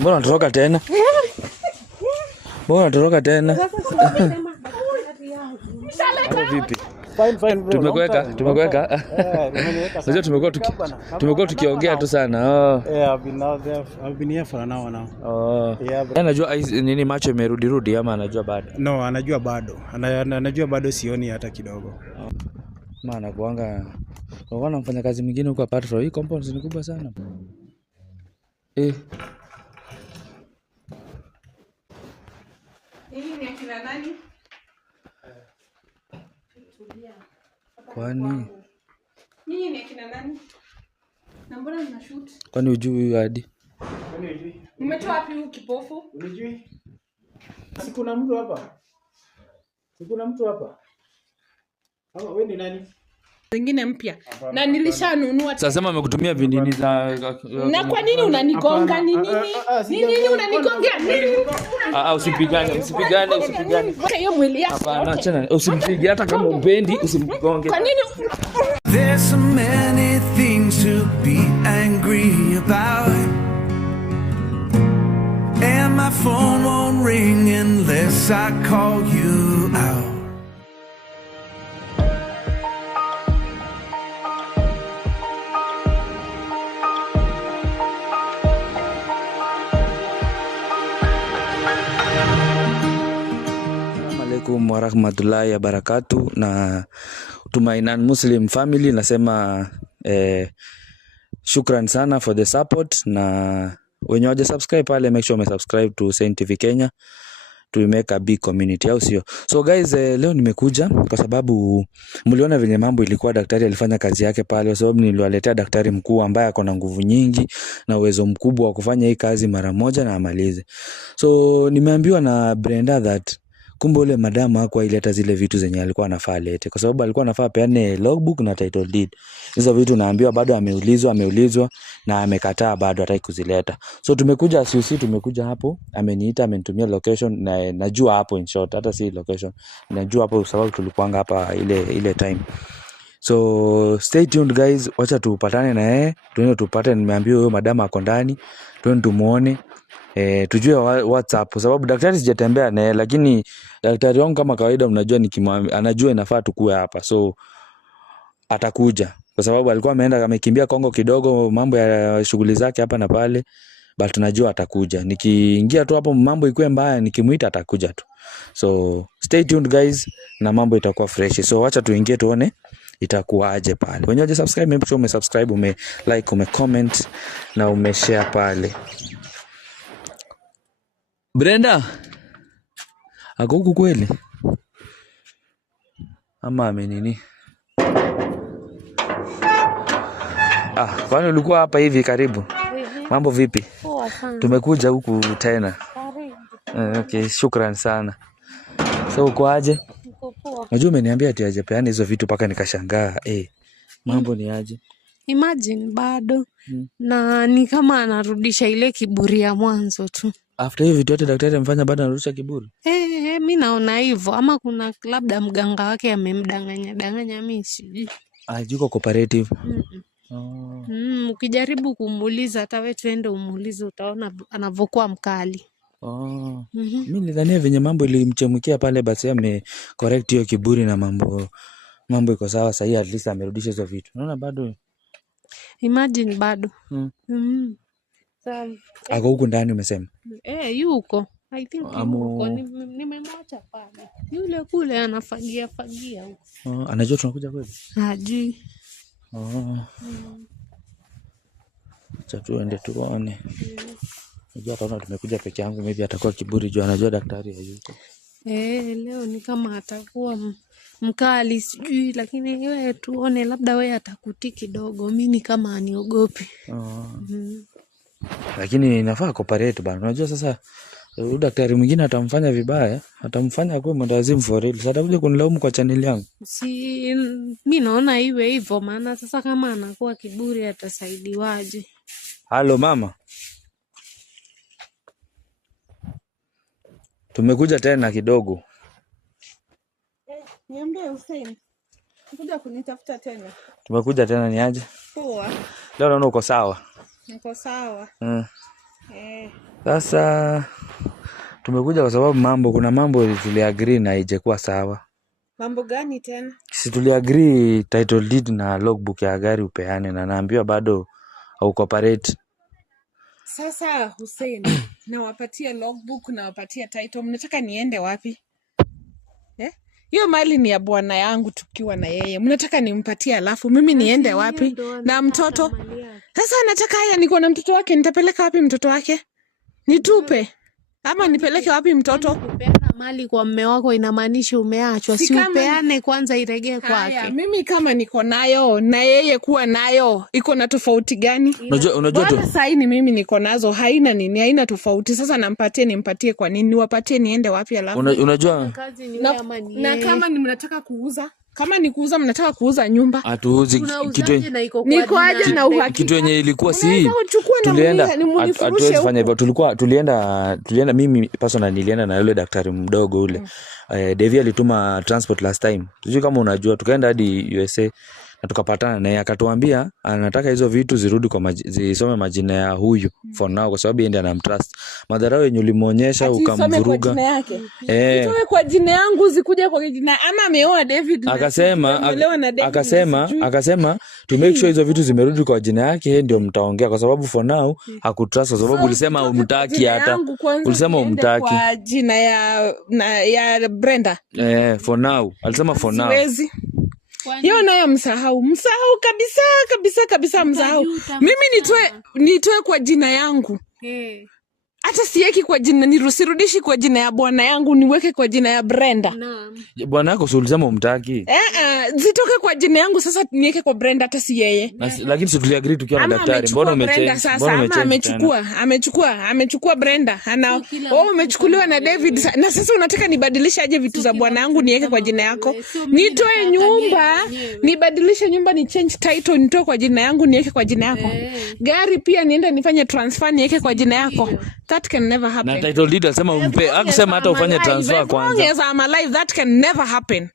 Mbona unatoroka tena? Mbona unatoroka tena? Vipi? Fine bro. Tumekuweka. Sasa tumekuwa tukiongea tu sana. I've been here for an hour now. Yeah, bro. Anajua nini macho imerudi ama anajua bado? No, anajua bado. Anajua bado sioni hata kidogo. Maana kuanga mfanya kazi mwingine huko apart from hii compound ni kubwa sana. Hii ni akina nani? Kwani? Nyinyi ni akina nani? Na mbona mnashoot? Kwani hujui hadi? Kwani hujui? Mmetoa wapi huu kipofu? Unijui? Sikuna mtu hapa. Hawa wewe ni nani? Zingine mpya. Na nilishanunua. Sasa sema amekutumia vinini za na kwa nini unanigonga ni nini? Nini unanigongea? Usipigane. Hiyo mwili yako. Hapana, acha usimpige hata kama upendi usimgonge. Kwa nini? There's so many things to be angry about, and my phone won't ring unless I call you out. Assalamualaikum warahmatullahi wabarakatuh. Na Tumainan Muslim family nasema shukran sana for the support, na wenye waje subscribe pale make sure subscribe to Saint TV Kenya to make a big community, au sio? So guys, leo nimekuja kwa sababu mliona venye mambo ilikuwa. Daktari alifanya kazi yake pale, kwa sababu niliwaletea daktari mkuu ambaye ako na nguvu nyingi na uwezo mkubwa wa kufanya hii kazi mara moja na amalize. So nimeambiwa na Brenda that kumbe ule madamu hakuwa ileta zile vitu zenye alikuwa anafaa lete, kwa sababu alikuwa anafaa peane logbook na title deed. Hizo vitu naambiwa bado ameulizwa na amekataa, bado hataki kuzileta. So tumekuja CUC, tumekuja hapo, ameniita, amenitumia location na najua hapo, in short hata si location, najua hapo sababu tulikuanga hapa ile time. So stay tuned guys, wacha tupatane na yeye, tuende tupate. Nimeambiwa huyo madamu ako ndani, tuende tumuone. Tujue WhatsApp kwa sababu daktari sijatembea naye, lakini daktari wangu kama kawaida mnajua anajua inafaa tukue hapa, so atakuja kwa sababu alikuwa amekimbia Kongo kidogo, mambo ya shughuli zake hapa na pale, but tunajua atakuja. Nikiingia tu hapo mambo ikuwe mbaya, nikimuita atakuja tu. So stay tuned guys, na mambo itakuwa fresh. So acha tuingie tuone itakuwaje pale. Wenyewe subscribe, make sure umesubscribe, like, umecomment na umeshare pale. Brenda ako huku kweli ama amenini? Kwani ulikuwa hapa hivi karibu? Mambo vipi? Tumekuja huku tena. Okay, shukran sana. So uko aje? Unajua umeniambia ati aje peana hizo vitu paka nikashangaa. Mambo ni aje? Imagine bado na ni kama anarudisha ile kiburi ya mwanzo tu. After hiyo vitu yote daktari amfanya bado anarudisha kiburi? Mimi naona hivyo, ama kuna labda mganga wake amemdanganya mimi sijui. Yuko cooperative. Ukijaribu kumuuliza hata wewe twende umuulize, utaona anavokuwa mkali. Mimi nidhania venye mambo ilimchemkia pale, basi correct hiyo kiburi na mambo iko sawa sasa. At least amerudisha hizo vitu. Unaona bado? Imagine bado. Ako huku ndani umesema? Yuko. I think yuko. Nimemwacha pale. Yule kule anafagia huko. Anajua tunakuja kweli? Hajui. Acha tuende tuone. Unajua ataona tumekuja peke yangu, maybe atakuwa kiburi juu anajua daktari hayuko. Leo ni kama atakuwa mkali sijui, lakini wewe tuone, labda wewe atakutii kidogo. Mimi kama aniogopi. Lakini inafaa cooperate bana. Unajua sasa daktari mwingine atamfanya vibaya, atamfanya kwa mwendazimu for real. Sasa atakuja kunilaumu kwa channel yangu. Mimi naona iwe hivyo, maana sasa kama anakuwa kiburi atasaidiwaje? Halo mama. Tumekuja tena kidogo. Niambie Hussein. Kuja kunitafuta tena. Tumekuja tena ni aje? Poa. Leo naona uko sawa. Niko sawa. Sasa tumekuja kwa sababu kuna mambo tuliagree na haijakuwa sawa. Mambo gani tena? Si tuliagree title deed na logbook ya gari upeane na naambiwa bado au cooperate. Sasa Hussein, nawapatia logbook na wapatia title. Mnataka niende wapi? Hiyo mali ni ya bwana yangu tukiwa na yeye. Mnataka nimpatie alafu mimi niende wapi? Na mtoto? Sasa anataka haya niko na mtoto wake, nitapeleka wapi mtoto wake? Nitupe? Ama nipeleke wapi mtoto? Kupeana mali kwa mume wako inamaanisha umeachwa. Si upeane kwanza iregee kwake. Mimi kama niko nayo na yeye kuwa nayo iko na tofauti gani? Unajua tu. Sasa hii ni mimi niko nazo, haina nini, haina tofauti. Sasa nimpatie kwa nini? Niwapatie niende wapi alafu? Unajua kazi ni wewe ama ni na kama ni mnataka kuuza, kama ni kuuza mnataka kuuza nyumba. Hatuuzi kitu. Niko aje na uhakika. Kitu yenye ilikuwa si tulienda hatuwezi fanya hivyo. Tulienda mimi personally nilienda na yule daktari mdogo ule. Devi alituma transport last time. Sijui kama unajua, tukaenda hadi USA na tukapatana naye akatuambia anataka hizo vitu zirudi kwa zisome majina ya huyu for now kwa sababu yeye ndiye anamtrust. Madharau yenye ulimuonyesha ukamvuruga. Itoe kwa jina yangu zikuje kwa jina ama ameoa David. Akasema to make sure hizo vitu zimerudi kwa jina yake yeye ndio mtaongea kwa sababu for now hakutrust kwa sababu ulisema umtaki hata. Ulisema umtaki. Kwa jina ya Brenda. For now. Alisema for now. Siwezi. Hiyo nayo msahau kabisa msahau. Mimi nitoe kwa jina yangu. Hata sieki kwa jina, nirudishi kwa jina ya bwana yangu, niweke kwa jina ya Brenda. Bwana yako ulisema umtaki. Zitoke kwa jina yangu sasa niweke kwa Brenda hata si yeye. Lakini si tuliagree tukiwa na daktari. Mbona umechange? Amechukua Brenda. Umechukuliwa na David. Na sasa unataka nibadilishe aje vitu za bwana yangu niweke kwa jina yako? Nitoe nyumba, nibadilishe nyumba, ni change title, nitoe kwa jina yangu niweke kwa jina yako. Gari pia niende nifanye transfer niweke kwa jina yako. That can never happen. Na title deed alisema umpe, akisema hata ufanye transfer kwanza. Yes, I'm alive, that can never happen.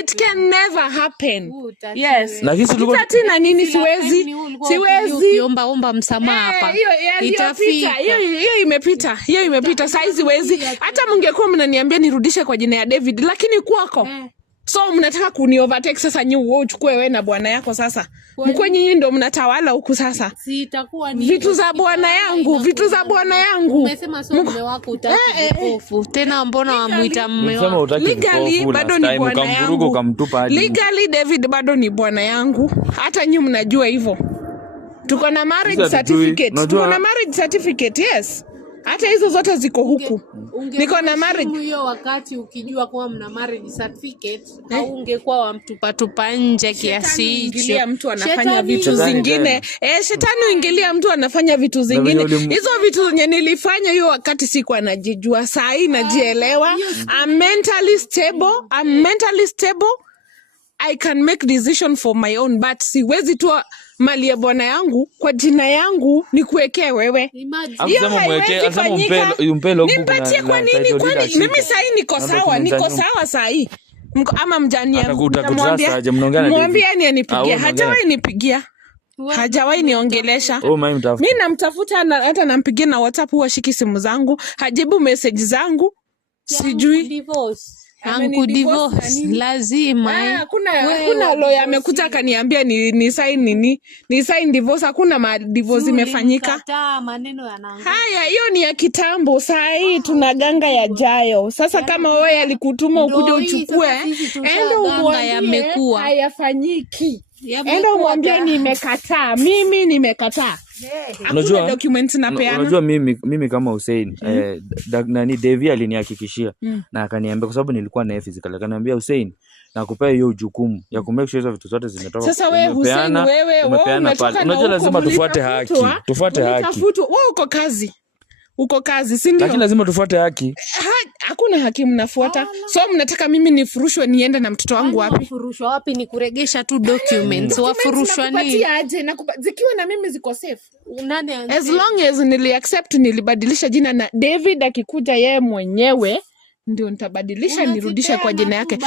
It can never happen. Yes. Lakini tulikuwa tena nini siwezi. Omba msamaha hapa. Itafika. Hiyo imepita. Saizi wezi. Hata mngekuwa mnaniambia nirudishe kwa jina ya David, lakini kwako. So mnataka kuni overtake sasa wewe uchukue wewe na bwana yako sasa. Mkwe nyinyi ndio mnatawala huku sasa. Sitakuwa ni vitu za bwana yangu. Umesema so mume wako utaki vipofu. Tena mbona wamuita mume wako? Legally bado ni bwana yangu. Legally David bado ni bwana yangu. Hata nyinyi mnajua hivyo. Tuko na marriage certificate. Yes. Hata hizo zote ziko huku. Niko na marriage. Hiyo wakati ukijua kwa mna marriage certificate au ungekuwa wamtupa nje kiasi hicho. Ingilia mtu anafanya vitu zingine. Shetani uingilia mtu anafanya vitu zingine. Hizo vitu zenye nilifanya hiyo wakati sikuwa najijua. Saa hii najielewa. I'm mentally stable. I can make decision for my own, but siwezi tu mali ya bwana yangu kwa jina yangu nikuwekee wewe. Alisema umpe logbook. Nipatie kwa nini? Kwani mimi saa hii niko sawa saa hii. Ama mjani yangu. Mwambie ni anipigie. Hajawahi niongelesha. Mimi namtafuta hata nampigia na WhatsApp huwa shiki simu zangu. Hajibu message zangu. Sijui. Divorce lazima. Hakuna lawyer amekuja akaniambia ni sign divorce. Hakuna divorce imefanyika. Haya, hiyo ni ya kitambo. Saa hii tunaganga yajayo. Sasa kama wewe alikutuma ukuje uchukue, enda umwambie hayafanyiki. Enda umwambie nimekataa. Mimi nimekataa. Unajua documents napeana. Unajua mimi kama Hussein Devi alinihakikishia na akaniambia kwa sababu nilikuwa na physical, akaniambia Hussein nakupea hiyo jukumu ya kumake sure hizo vitu zote zimetoka. Sasa wewe Hussein, umepeana pale. Unajua lazima tufuate haki. Wewe uko kazi, si ndio? Lakini lazima tufuate haki. Hakuna haki mnafuata. So mnataka mimi nifurushwe niende na mtoto wangu wapi? Nifurushwa wapi? Ni kuregesha tu documents. Wafurushwa nini? Zikiwa na mimi ziko safe. As long as nili accept, nilibadilisha jina na David akikuja yeye mwenyewe ndio nitabadilisha nirudishe kwa jina yake.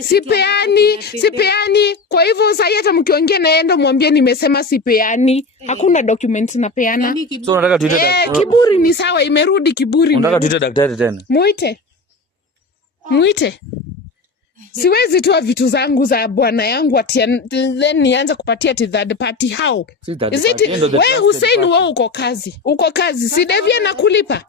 Sipeani. Kwa hivyo sasa hata mkiongea na yeye ndo mwambie nimesema sipeani. Hakuna document napeana. So unataka tuite kiburi ni sawa, imerudi kiburi. Unataka tuite daktari tena? Muite. Siwezi toa vitu zangu za bwana yangu ati then nianze kupatia third party. How is it? Wewe Hussein, wewe uko kazi. Si Devi anakulipa?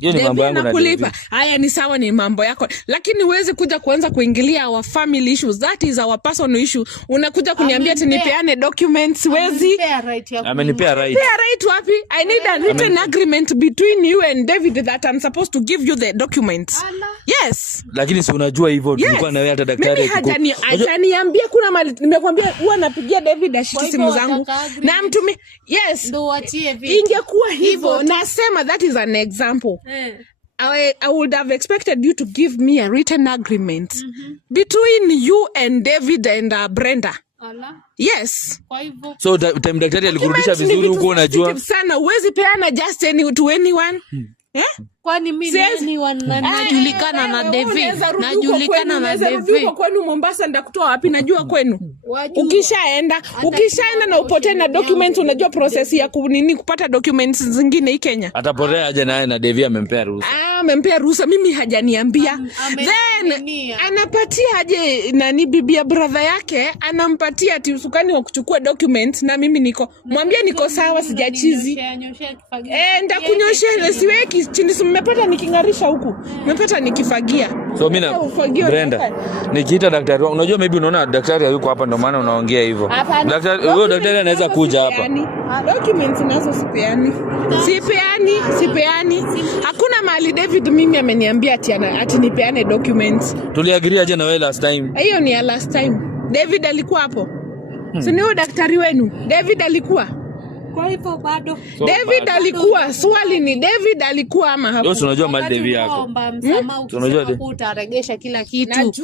Hiyo ni mambo yangu na Devi. Haya ni sawa, ni mambo yako, lakini huwezi kuja kuanza kuingilia our family issues. That is our personal issue. Unakuja kuniambia ati nipeane documents. Wezi amenipea right. Fair right wapi? I need a written agreement between you and David that I'm supposed to give you the documents. Yes. Lakini si unajua hivyo tulikuwa na wewe hata daktari hajaniambia kuna mali. Nimekwambia huwa napigia David ashiki simu zangu na mtumi. Yes. Ndio watie vitu. Ingekuwa hivyo nasema that is an example. I would have expected you to give me a written agreement between you and David and Brenda. Yes. Kwa hivyo. So time daktari alikurudisha vizuri huko unajua. Sana uwezi peana just to anyone. Kwani mimi najulikana na Devi. Najulikana na Devi. Kwenu Mombasa ndakutoa wapi? Najua kwenu. Ukishaenda na upotee na documents, unajua process ya kupata documents zingine hii Kenya. Atapotea aje naye na Devi amempea ruhusa. Amempea ruhusa, mimi hajaniambia. Then anapatia aje nani bibi brother yake, anampatia ati usukani wa kuchukua documents na mimi mwambie niko sawa, sijachizi. Ndakunyoshia siweki chini, mmepata nikingarisha huku. Mmepata nikifagia. So mimi na Brenda nikiita daktari, unajua maybe unaona daktari hayuko hapa ndio maana unaongea hivyo. Daktari anaweza kuja hapa. Documents nazo sipeani. Hakuna mahali David mimi ameniambia ati nipeane documents. Tuliagree aje na wewe last time? Hiyo ni ya last time. David alikuwa hapo. Si ni daktari wenu? David alikuwa. Kwa hivyo bado David alikuwa. Swali ni David alikuwa ama hapo? Wewe unajua mahali David yako. Unajua utaregesha kila kitu.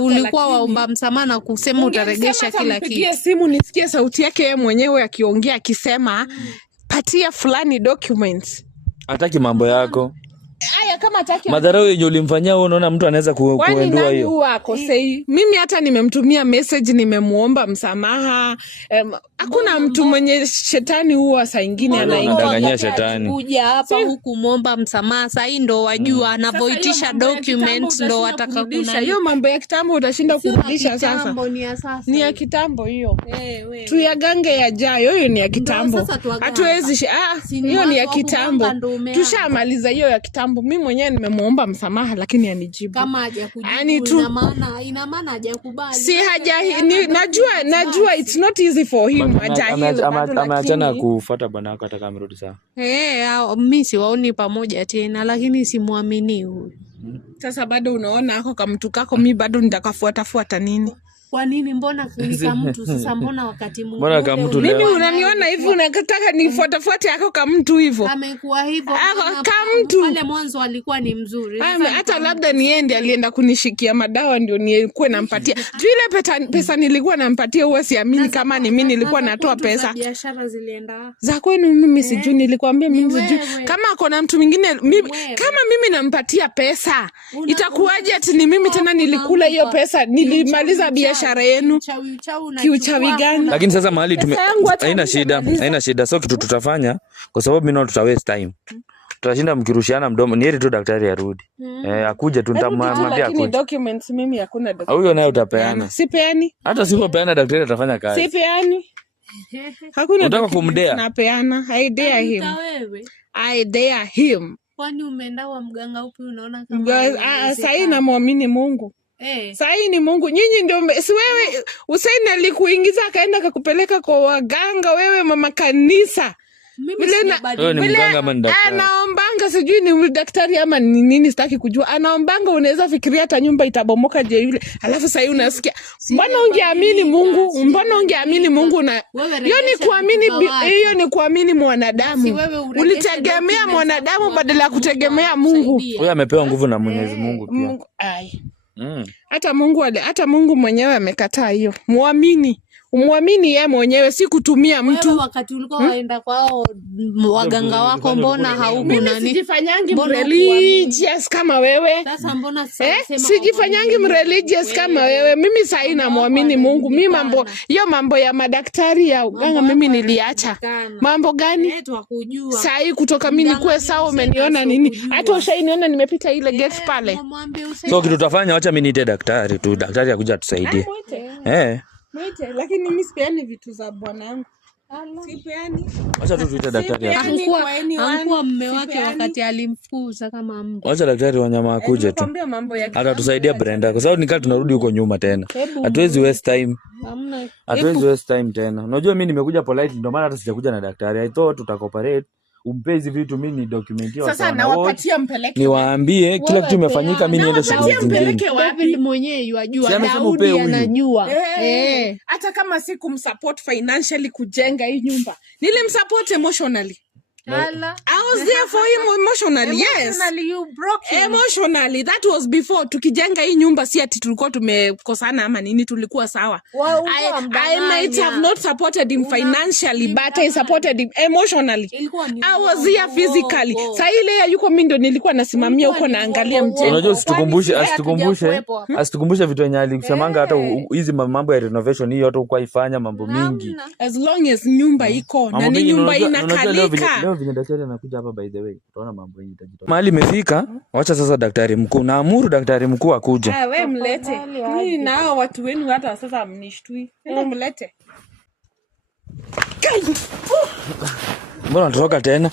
Ulikuwa waomba msamaha na kusema utaregesha kila kitu. Nipigie simu nisikie sauti yake yeye mwenyewe akiongea akisema patia fulani documents. Hataki mambo yako. Haya kama hataki. Madharau yenye ulimfanyia wewe unaona mtu anaweza kuendua hiyo. Kwani nani huwa akosei? Mimi hata nimemtumia message, nimemuomba msamaha. Hakuna mtu mwenye shetani huwa saa nyingine anaingangania shetani. Kuja hapa huku muomba msamaha sasa ndo wajua anavoitisha documents ndo watakakurudisha. Hiyo mambo ya kitambo utashinda kurudisha sasa. Ni ya kitambo hiyo. Tuyagange yajayo, hiyo ni ya kitambo. Hatuwezi hiyo ni ya kitambo. Tushamaliza hiyo ya kitambo. Mimi mwenyewe nimemuomba msamaha lakini anijibu. Kama hajakujibu ina maana hajakubali. Si najua it's not easy for him. Ameachana kufuata bwana wako ataka amerudi sawa. Mimi siwaoni pamoja tena lakini simuamini huyu. Sasa bado unaona ako kama mtu kako, mimi bado nitakafuata nini? Kwa nini mbona kunika mtu sasa, mbona wakati mwingine mbona kama mtu leo mimi unaniona hivi unataka nifuate yako kama mtu hivyo? Amekuwa hivyo kama mtu pale mwanzo alikuwa ni mzuri. Hata labda niende alienda kunishikia madawa ndio nilikuwa nampatia. Tu ile pesa nilikuwa nampatia huwa siamini kama ni mimi nilikuwa natoa pesa. Biashara zilienda. Za kwenu mimi sijui, nilikwambia mimi sijui. Kama kuna mtu mwingine kama mimi nampatia pesa itakuwaje ati ni mimi tena nilikula hiyo pesa, nilimaliza biashara yenu kiuchawi gani? Lakini sasa mahali haina shida. So kitu tutafanya kwa sababu mimi naona tuta waste time. Tutashinda mkirushiana mdomo. Ni heri tu daktari arudi. Akuje tu nitamwambia akuje. Lakini documents mimi hakuna documents. Huyo naye utapeana. Sipeani. Hata sipopeana daktari atafanya kazi. Sipeani. Hakuna. Unataka kumdea? Napeana. I dare him. Kwani umeenda wa mganga upi unaona kama sasa namuamini Mungu. Sasa ni Mungu. Nyinyi ndio si wewe Hussein alikuingiza akaenda akakupeleka kwa waganga, wewe mama kanisa. Wewe ni mganga ama daktari? Anaombanga sijui ni daktari ama ni nini, sitaki kujua. Anaombanga, unaweza fikiria hata nyumba itabomoka je yule. Alafu sasa unasikia mbona ungeamini Mungu? Mbona ungeamini Mungu? Na hiyo ni kuamini mwanadamu. Ulitegemea mwanadamu badala ya kutegemea Mungu. Wewe amepewa nguvu na Mwenyezi Mungu pia. Mungu hata Mungu mwenyewe amekataa hiyo. Muamini. Umwamini yeye mwenyewe, si kutumia mtu. Wewe wakati ulikuwa waenda kwao waganga wako, mbona hauku nani? Sijifanyangi religious kama wewe. Sasa mbona sema sijifanyangi religious kama wewe. Mimi sasa namwamini Mungu. Mimi mambo ya madaktari ya uganga mimi niliacha. Mambo gani? Sasa kutoka mimi nikuwe sawa, umeniona nini? Hata ushainiona nimepita ile gate pale. So kitu tutafanya, acha mimi niite daktari tu. Daktari akuja tusaidie. Mwite, lakini mimi sipeani vitu za bwana yangu. Sipeani. Acha tu tuite daktari. Hakuwa mume wake wakati alimfukuza kama mtu. Acha daktari wanyama akuje tu. Hata tusaidia Brenda kwa sababu nikaa tunarudi huko nyuma tena. Hatuwezi waste time. Hatuwezi waste time tena. Unajua mimi nimekuja polite, ndio maana hata sijakuja na daktari. I thought tutacooperate. Umpe hizi vitu, mimi ni documentio sasa nawapatia mpeleke. Niwaambie kila kitu imefanyika, mimi niende shughuli zingine. David mwenyewe yajua, Daudi anajua. Hata kama si kumsupport financially kujenga hii nyumba, nilimsupport emotionally. I was there for him emotionally. Yes. Emotionally you broke him. Emotionally. That was before tukijenga hii nyumba, si ati tulikuwa tumekosana ama nini, tulikuwa sawa. I might have not supported him financially, but I supported him emotionally. I was here physically. Sasa ile yuko mimi ndo nilikuwa nasimamia huko naangalia mjengo. Unajua asitukumbushe vitu yenye alisemanga, hata hizi mambo ya renovation hii yote uko ifanya mambo mingi. As long as nyumba iko na ni nyumba inakalika. Vile daktari anakuja hapa, by the way utaona mambo yengi itajitoa. Mahali imefika, wacha sasa daktari mkuu, naamuru daktari mkuu akuje. Wewe mlete. Mimi na hao watu wenu hata sasa mnishtui. Wewe mlete. Mbona unatoroka tena?